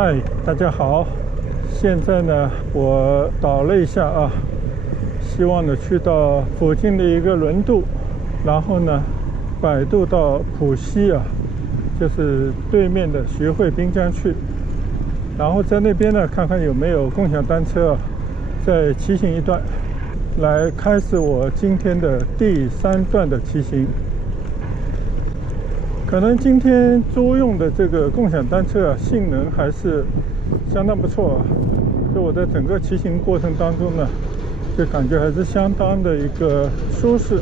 嗨，大家好。现在呢，我导了一下啊，希望呢去到附近的一个轮渡，然后呢摆渡到浦西啊，就是对面的徐汇滨江去。然后在那边呢看看有没有共享单车啊，再骑行一段，来开始我今天的第3段的骑行。可能今天租用的这个共享单车啊，性能还是相当不错啊。就我在整个骑行过程当中呢，就感觉还是相当的一个舒适。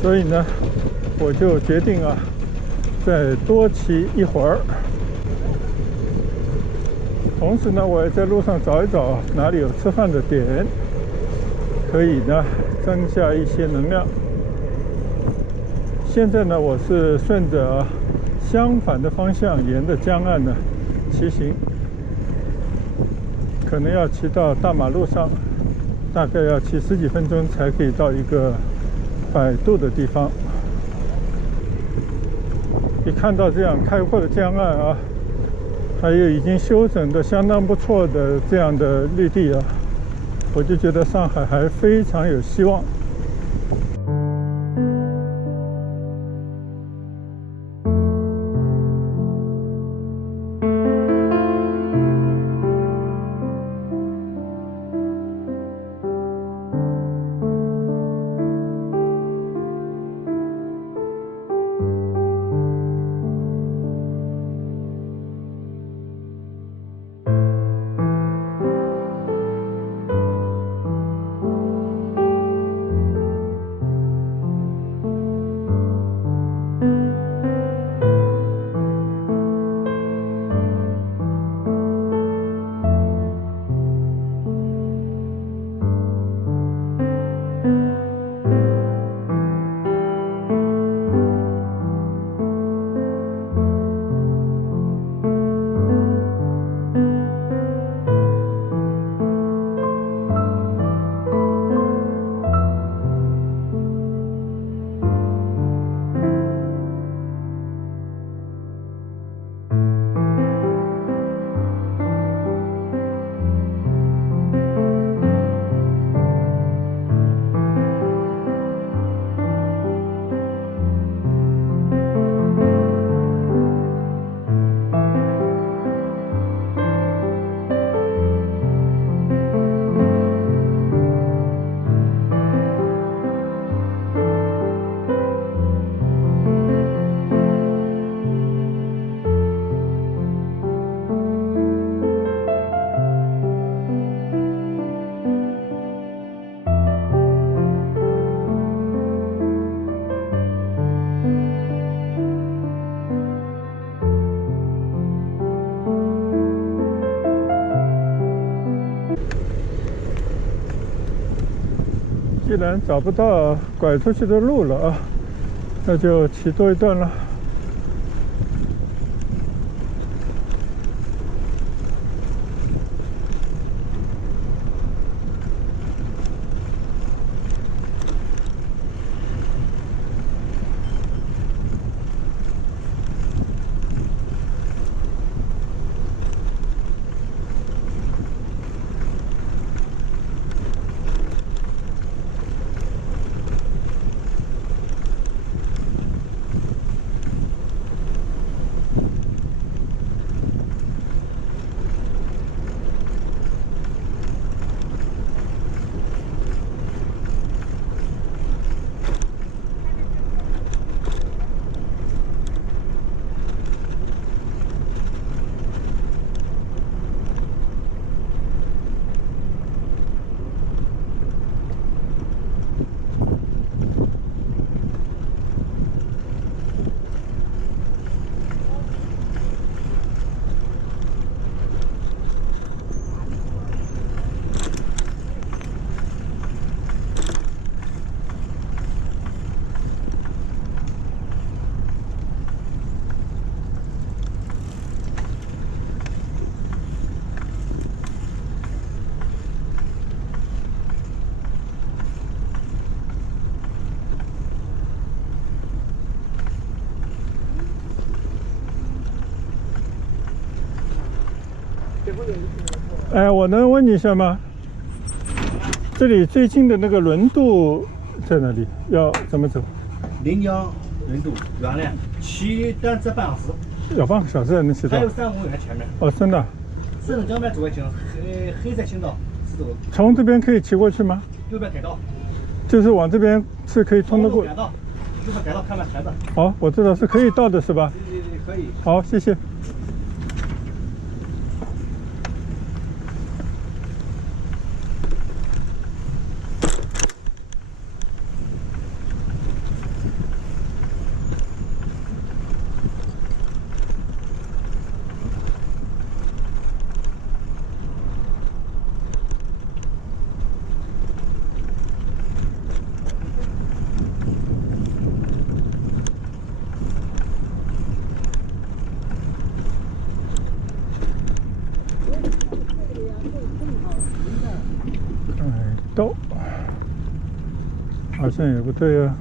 所以呢，我就决定啊，再多骑一会儿。同时呢，我也在路上找一找哪里有吃饭的点，可以呢增加一些能量。现在呢，我是顺着相反的方向，沿着江岸呢骑行，可能要骑到大马路上，大概要骑10几分钟才可以到一个摆渡的地方。一看到这样开阔的江岸啊，还有已经修整的相当不错的这样的绿地啊，我就觉得上海还非常有希望。既然找不到拐出去的路了啊，那就骑多一段了。哎，我能问你一下吗？这里最近的那个轮渡在哪里？要怎么走？临江轮渡原来骑单车半小时，要半个小时才能骑到还。有3公园前面。哦，真的？顺着江边走也行，黑色青道是走。从这边可以骑过去吗？右边改道，就是往这边是可以通得过。改道，右边改道看看牌子。好，我知道是可以到的，是吧？对，可以。好，谢谢。到，好像也不对啊。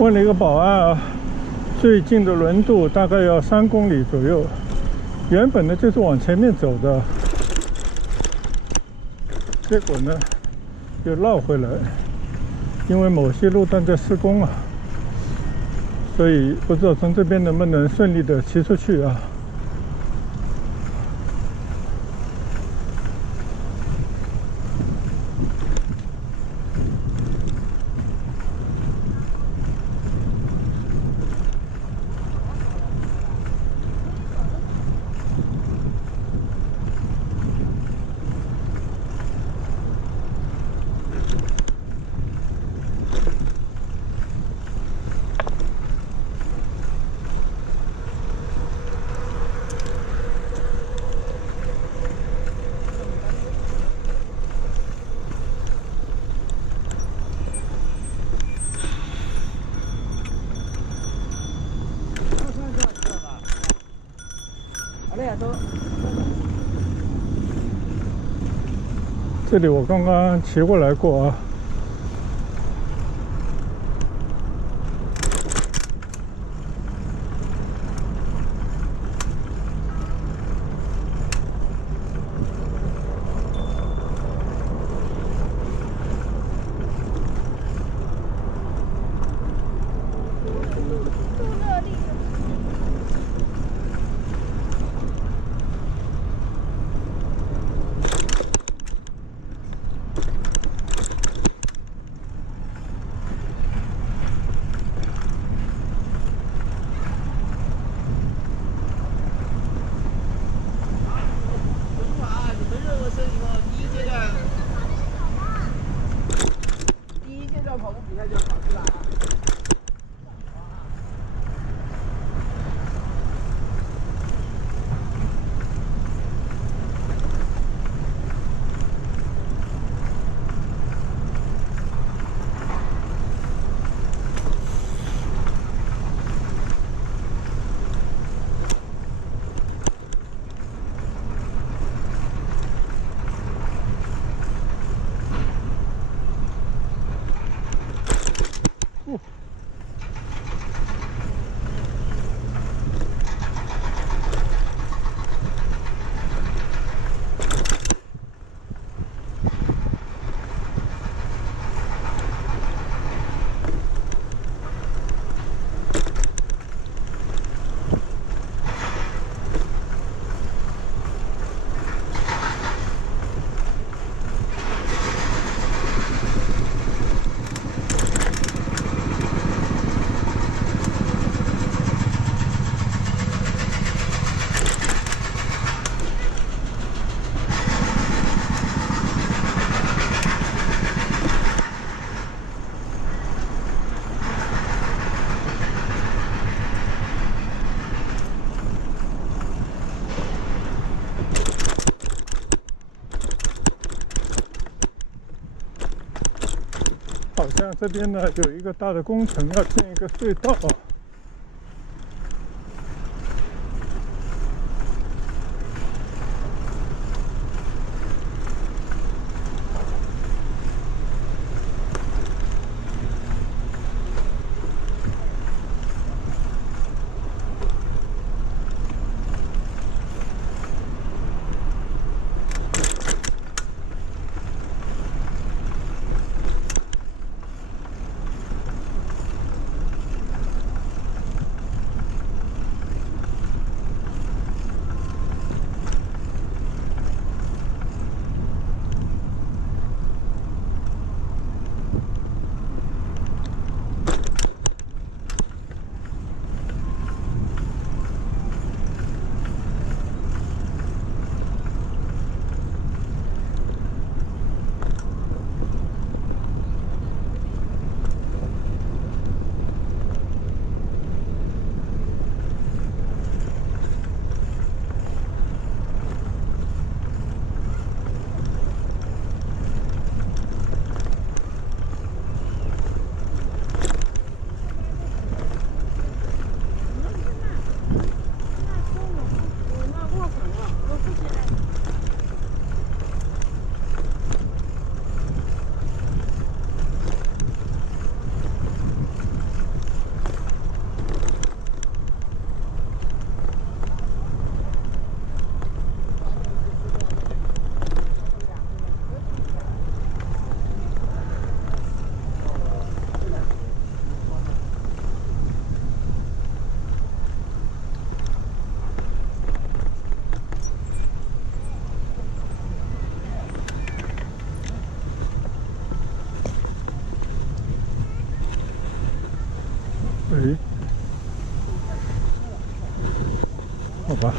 问了一个保安啊，最近的轮渡大概要3公里左右，原本呢就是往前面走的，结果呢又绕回来，因为某些路段在施工啊，所以不知道从这边能不能顺利的骑出去啊。这里我刚刚骑过来过啊。好像这边呢有一个大的工程，要建一个隧道。好吧。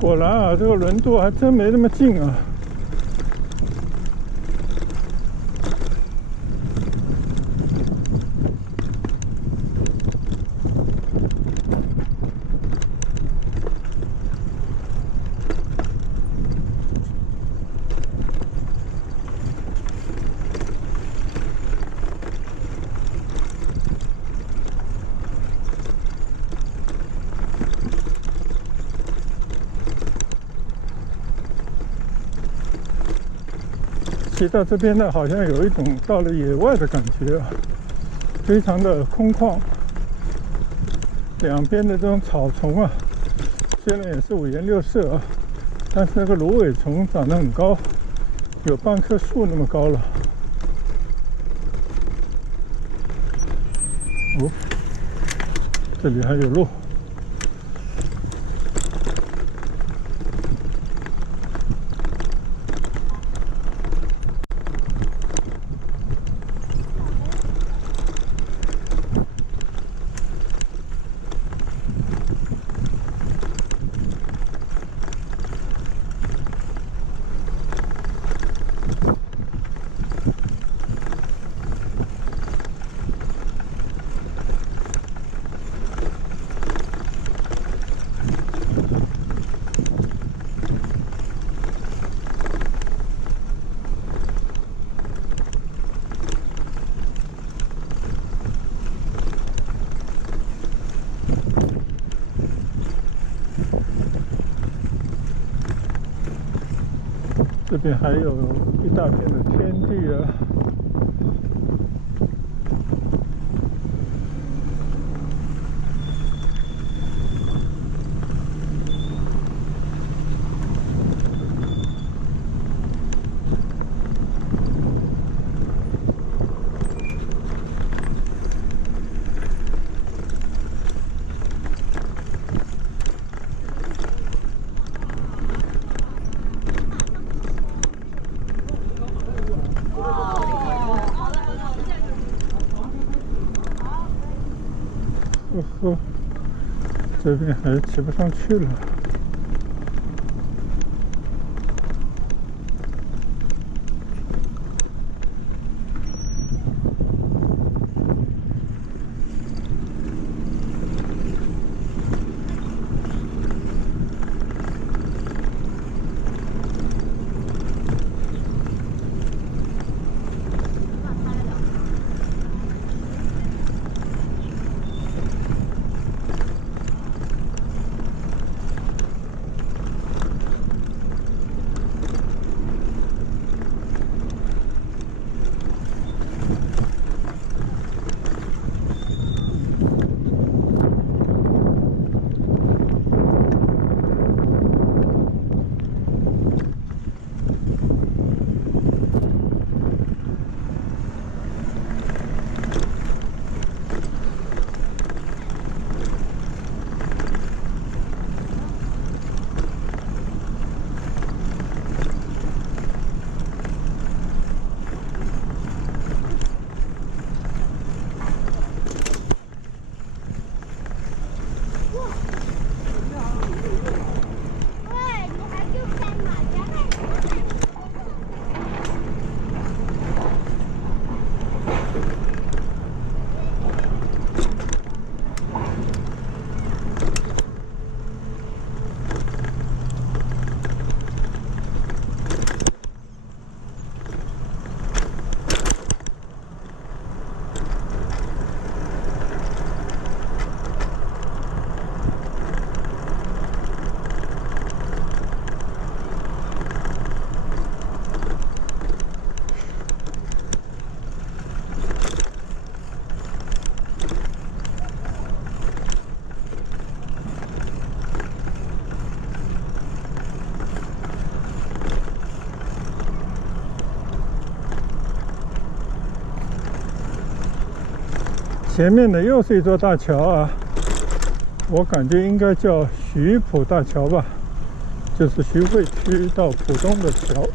果然啊，这个轮渡还真没那么近啊。骑到这边呢，好像有一种到了野外的感觉啊，非常的空旷，两边的这种草丛啊，虽然也是五颜六色啊，但是那个芦苇丛长得很高，有半棵树那么高了。哦，这里还有路。这边还有一大片的天地啊。这边还骑不上去了。前面的又是一座大桥啊，我感觉应该叫徐浦大桥吧，就是徐汇区到浦东的桥。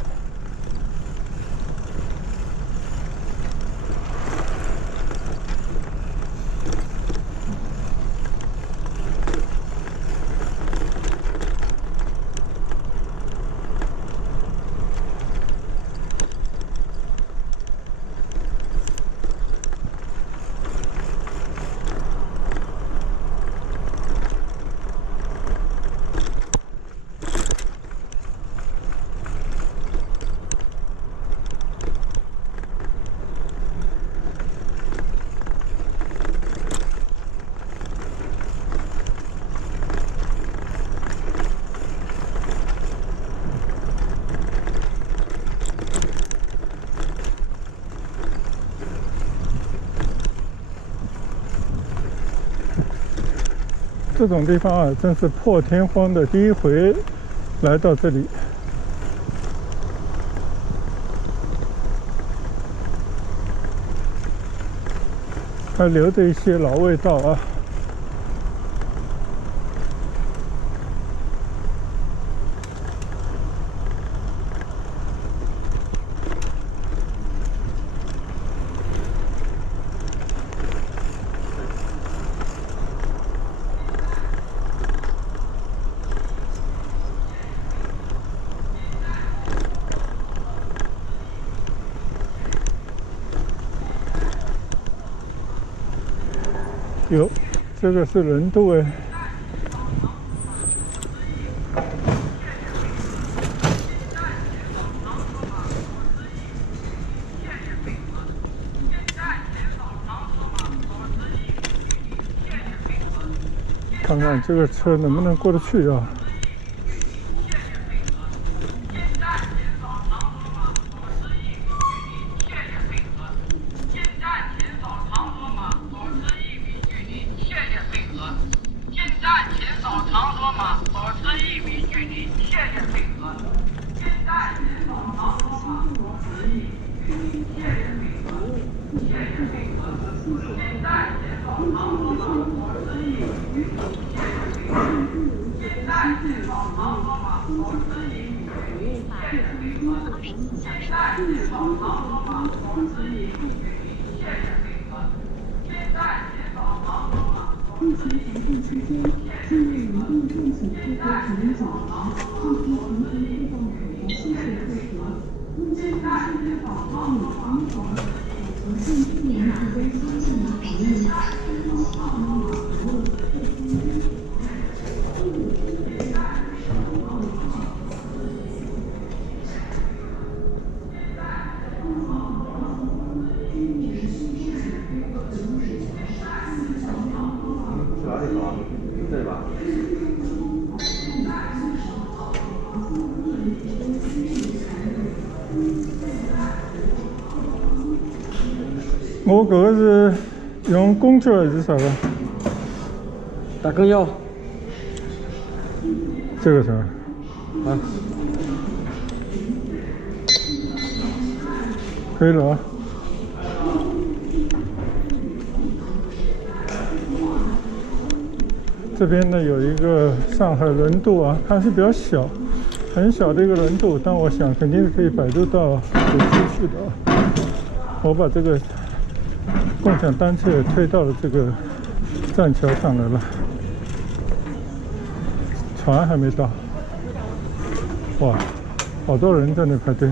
这种地方啊，真是破天荒的第一回来到这里。还留着一些老味道啊。有，这个是轮渡哎。看看这个车能不能过得去啊？对吧？我搿个是用公脚还是啥个？打根腰。这个啥？啊，可以了啊。这边呢有一个上海轮渡啊，它是比较小，很小的一个轮渡，但我想肯定是可以摆渡到浦西去的啊。我把这个共享单车也推到了这个栈桥上来了，船还没到。哇，好多人在那排队。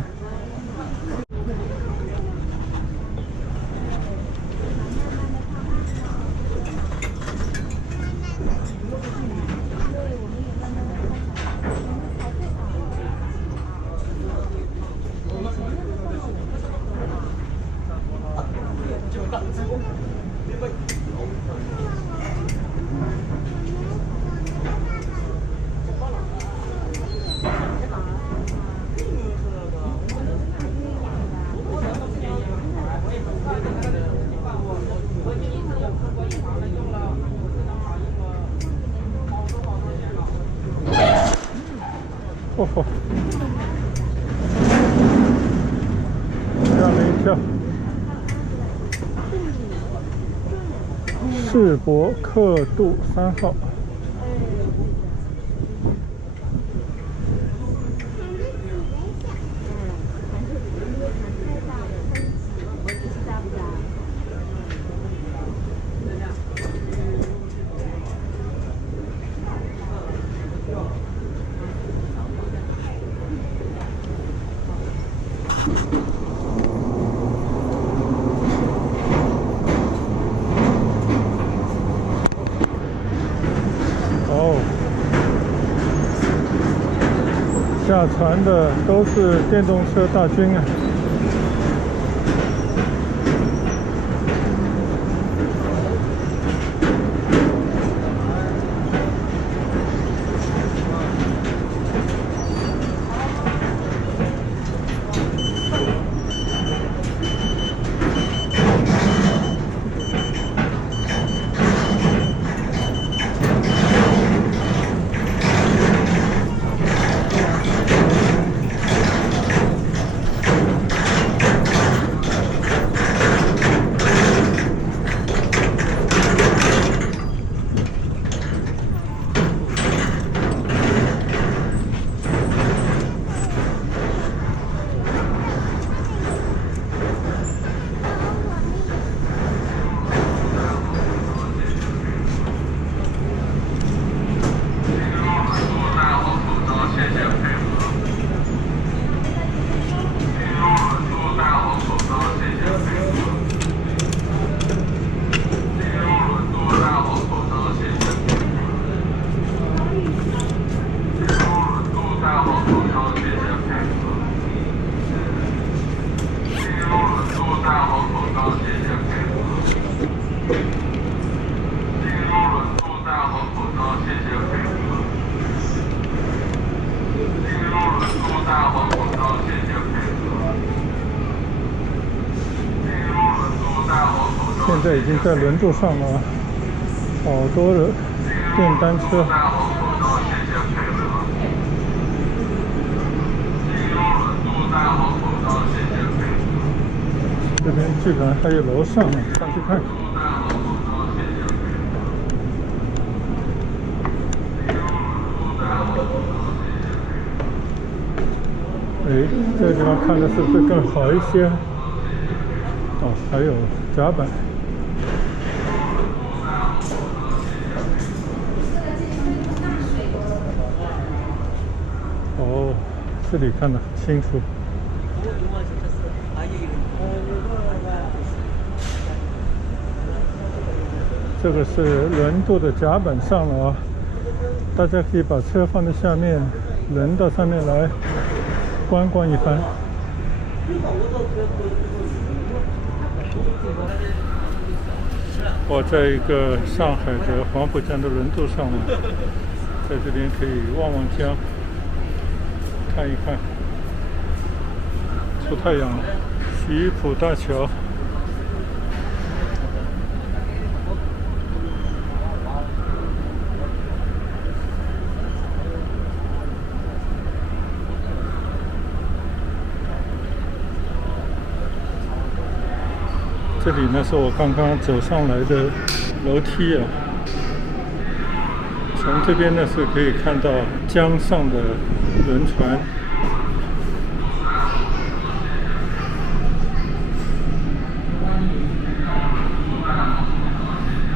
哦吼，吓了一跳。世博客渡3号。下船的都是电动车大军啊！现在已经在轮渡上了，好多的电单车。这边居然还有楼上呢，上去看。哎，这个地方看的是不是更好一些？哦，还有甲板。哦，这里看得很清楚。这个是轮渡的甲板上了啊，大家可以把车放在下面，人到上面来观光一番。我在一个上海的黄浦江的轮渡上呢，在这边可以望望江，看一看出太阳了。徐浦大桥。这里呢是我刚刚走上来的楼梯啊，从这边呢是可以看到江上的轮船。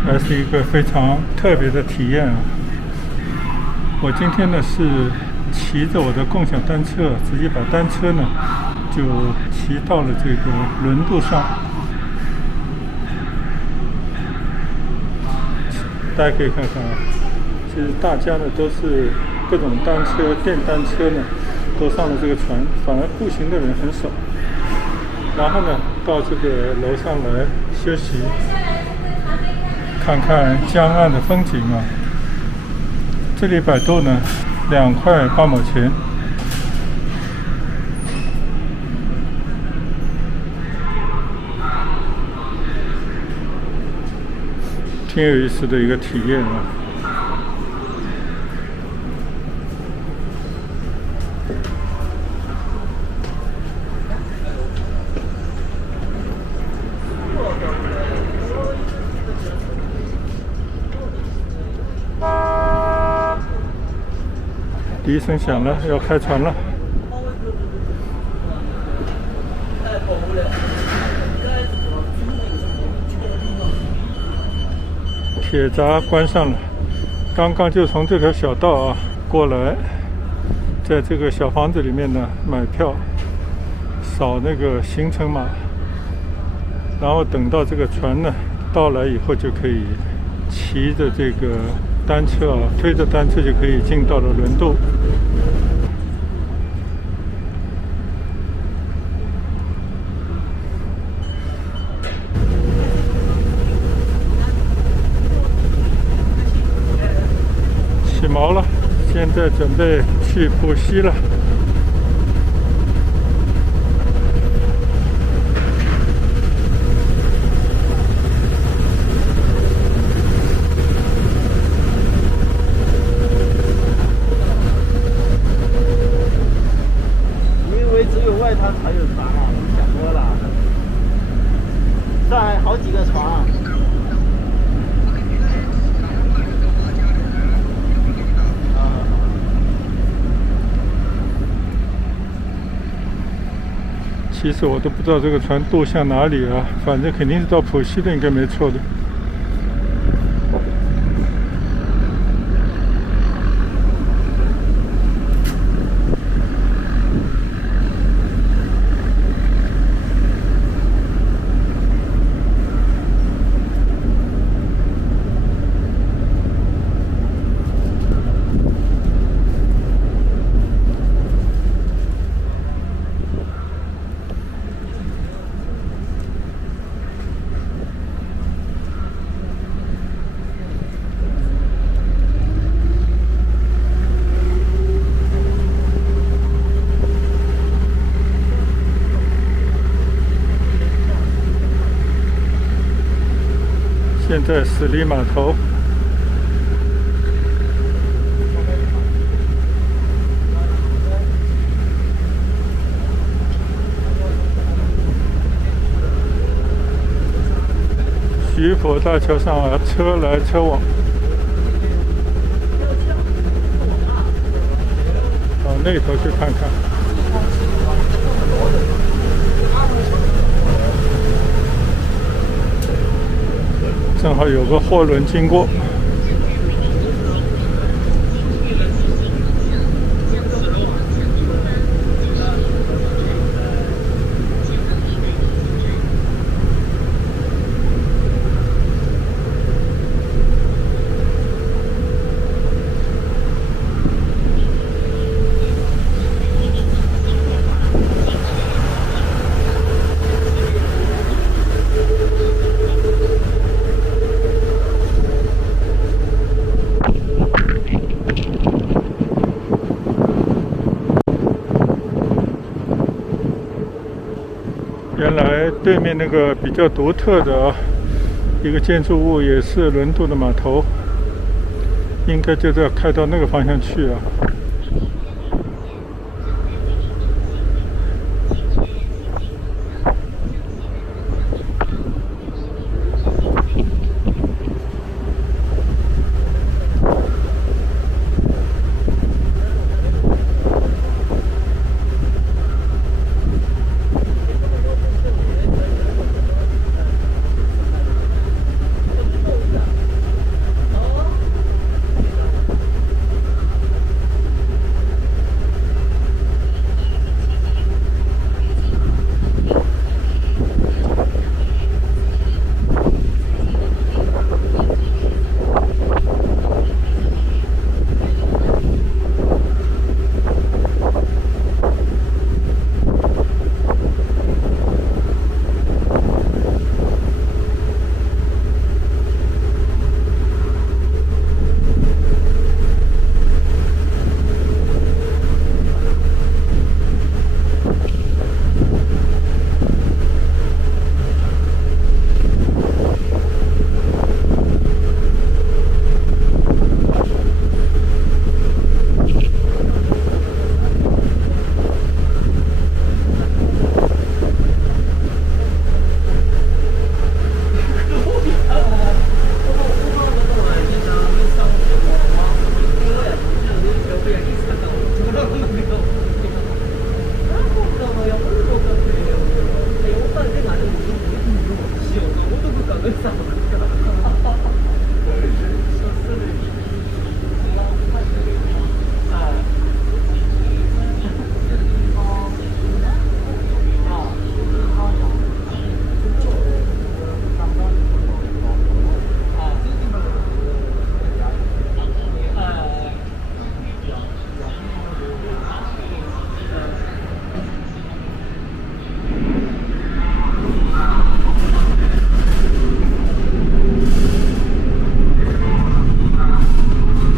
还是一个非常特别的体验啊！我今天呢是骑着我的共享单车，直接把单车呢就骑到了这个轮渡上。大家可以看看啊，其实大家呢都是各种单车、电单车呢都上了这个船，反而步行的人很少。然后呢，到这个楼上来休息，看看江岸的风景啊。这里摆渡呢2块8毛钱。挺有意思的一个体验啊！第一声响了，要开船了。铁闸关上了，刚刚就从这条小道啊过来，在这个小房子里面呢买票，扫那个行程码，然后等到这个船呢到来以后，就可以骑着这个单车啊，推着单车就可以进到了轮渡。起锚了，现在准备去浦西了。你以为只有外滩才有船啊？你想多了，上海好几个船啊。其实我都不知道这个船渡向哪里啊，反正肯定是到浦西的，应该没错的。现在十里码头，徐浦大桥上啊，车来车往。到那头去看看。正好有个货轮经过。原来对面那个比较独特的一个建筑物也是轮渡的码头，应该就是要开到那个方向去啊。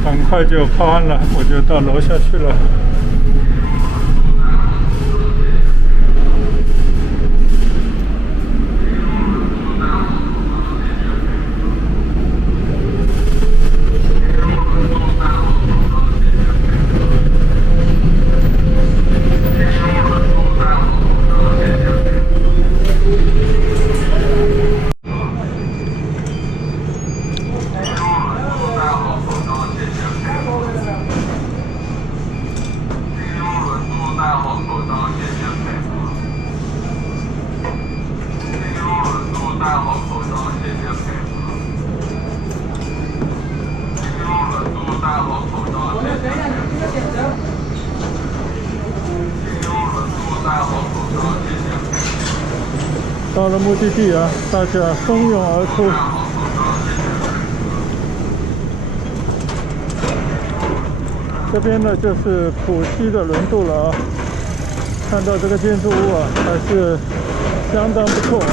很快就靠岸了，我就到楼下去了。到了目的地啊，大家蜂拥而出。这边呢就是浦西的轮渡了啊，看到这个建筑物啊，还是相当不错啊。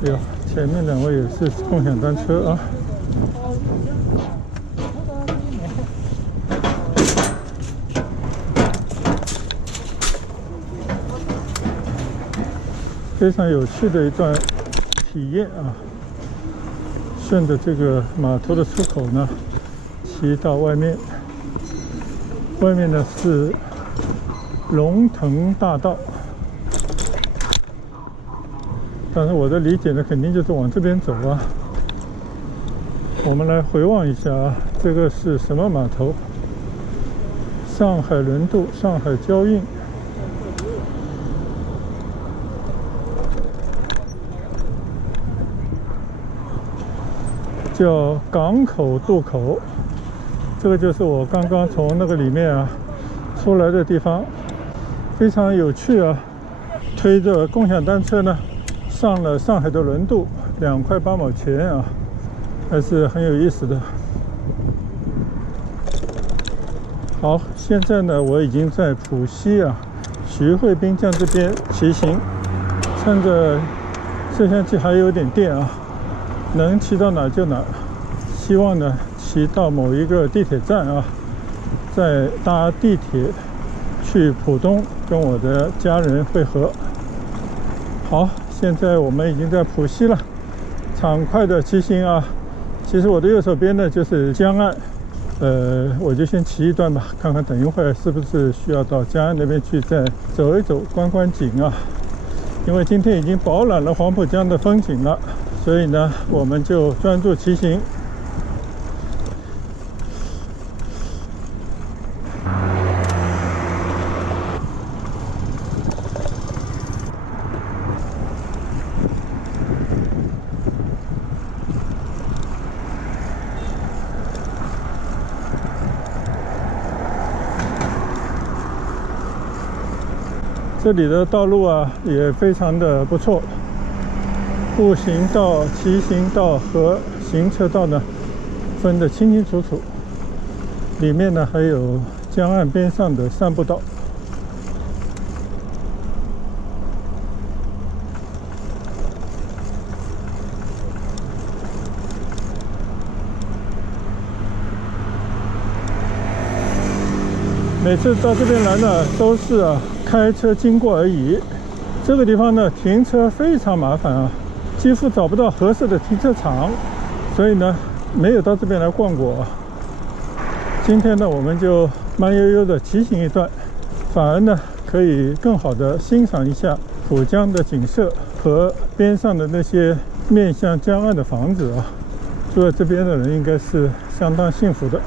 哎呦，前面两位也是共享单车啊。非常有趣的一段体验啊！顺着这个码头的出口呢，骑到外面，外面呢是龙腾大道，但是我的理解呢，肯定就是往这边走啊。我们来回望一下啊，这个是什么码头？上海轮渡、上海交运。叫港口渡口，这个就是我刚刚从那个里面啊出来的地方，非常有趣啊！推着共享单车呢，上了上海的轮渡，2块8毛钱啊，还是很有意思的。好，现在呢，我已经在浦西啊，徐汇滨江这边骑行，趁着摄像机还有点电啊。能骑到哪就哪，希望呢骑到某一个地铁站啊，再搭地铁去浦东跟我的家人会合。好，现在我们已经在浦西了，畅快的骑行啊。其实我的右手边呢就是江岸，我就先骑一段吧，看看等一会儿是不是需要到江岸那边去再走一走、观观景啊。因为今天已经饱览了黄浦江的风景了。所以呢，我们就专注骑行。这里的道路啊，也非常的不错。步行道、骑行道和行车道呢，分得清清楚楚。里面呢还有江岸边上的散步道。每次到这边来呢，都是开车经过而已。这个地方呢，停车非常麻烦啊。几乎找不到合适的停车场，所以呢，没有到这边来逛过。今天呢，我们就慢悠悠的骑行一段，反而呢，可以更好的欣赏一下浦江的景色和边上的那些面向江岸的房子啊。住在这边的人应该是相当幸福的。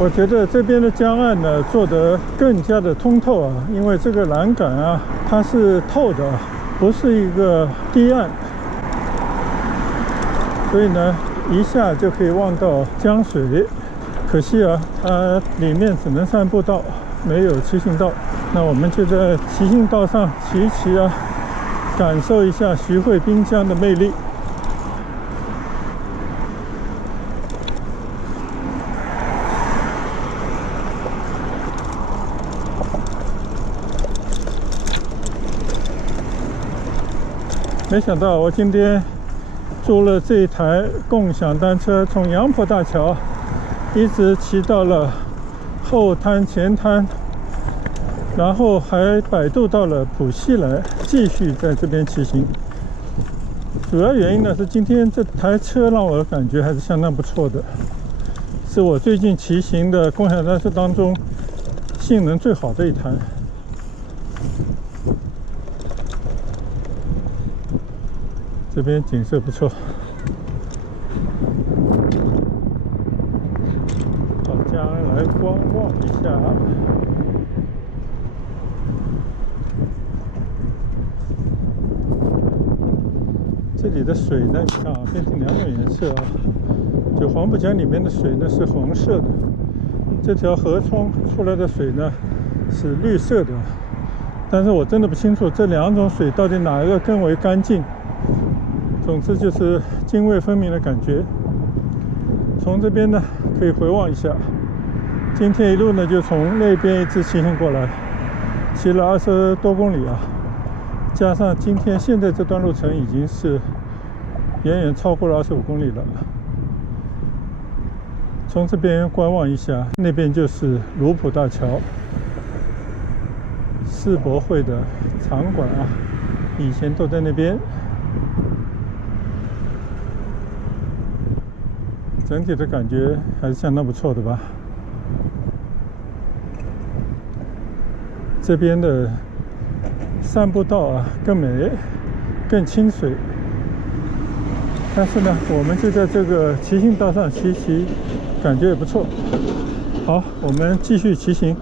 我觉得这边的江岸呢做得更加的通透啊，因为这个栏杆啊它是透的，不是一个堤岸，所以呢一下就可以望到江水。可惜啊，它里面只能散步道，没有骑行道。那我们就在骑行道上骑一骑啊，感受一下徐汇滨江的魅力。没想到我今天租了这一台共享单车，从杨浦大桥一直骑到了后滩、前滩，然后还摆渡到了浦西来，继续在这边骑行。主要原因呢是今天这台车让我感觉还是相当不错的，是我最近骑行的共享单车当中性能最好的一台。这边景色不错，到家来观望一下。这里的水呢，你看啊，变成两种颜色啊。就黄浦江里面的水呢是黄色的，这条河冲出来的水呢是绿色的。但是我真的不清楚这两种水到底哪一个更为干净。总之就是泾渭分明的感觉。从这边呢可以回望一下，今天一路呢就从那边一直骑行过来，骑了20多公里啊。加上今天现在这段路程已经是远远超过了25公里了。从这边观望一下，那边就是卢浦大桥，世博会的场馆啊，以前都在那边。整体的感觉还是相当不错的吧。这边的散步道啊更美更清水，但是呢我们就在这个骑行道上骑，感觉也不错。好，我们继续骑行。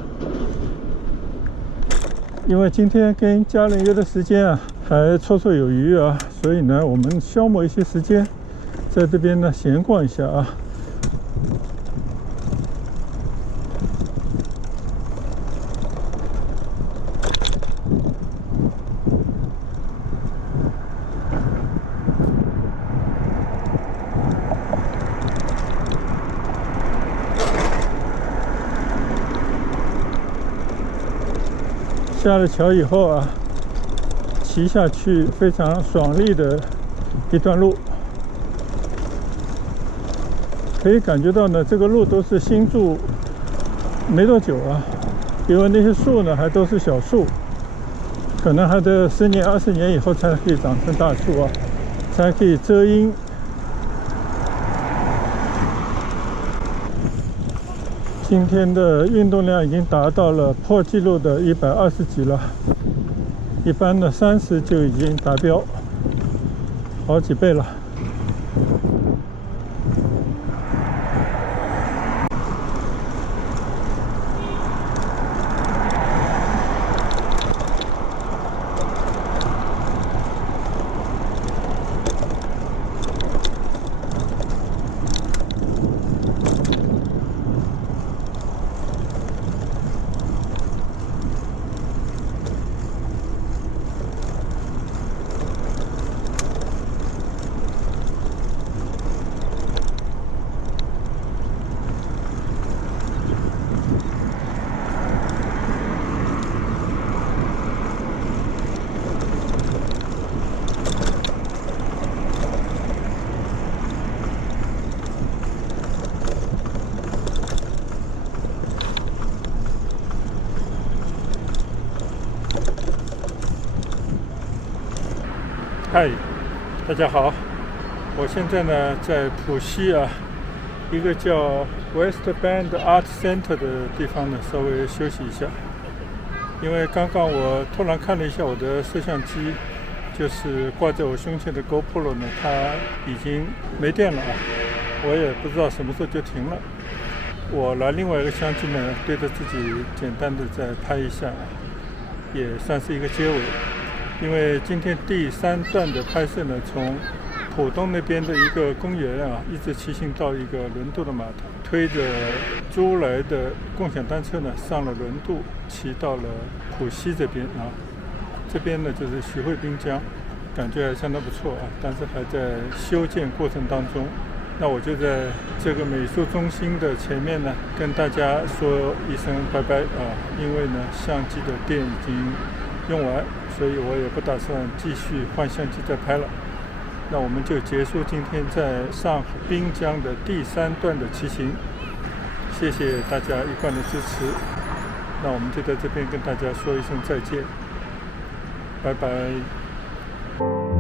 因为今天跟家人约的时间啊还绰绰有余啊，所以呢我们消磨一些时间在这边呢闲逛一下啊。下了桥以后啊，骑下去非常爽利的一段路，可以感觉到呢，这个路都是新筑没多久啊，因为那些树呢还都是小树，可能还得10年、20年以后才可以长成大树啊，才可以遮阴。今天的运动量已经达到了破纪录的120几了，一般的30就已经达标，好几倍了。嗨，大家好，我现在呢在浦西啊，一个叫 West Bend Art Center 的地方呢，稍微休息一下。因为刚刚我突然看了一下我的摄像机，就是挂在我胸前的 GoPro 呢，它已经没电了啊，我也不知道什么时候就停了。我拿另外一个相机呢，对着自己简单的再拍一下，也算是一个结尾。因为今天第3段的拍摄呢，从浦东那边的一个公园啊，一直骑行到一个轮渡的码头，推着租来的共享单车呢，上了轮渡，骑到了浦西这边啊。这边呢就是徐汇滨江，感觉还相当不错啊，但是还在修建过程当中。那我就在这个美术中心的前面呢，跟大家说一声拜拜啊，因为呢相机的电已经用完，所以我也不打算继续换相机再拍了。那我们就结束今天在上海滨江的第3段的骑行，谢谢大家一贯的支持。那我们就在这边跟大家说一声再见，拜拜。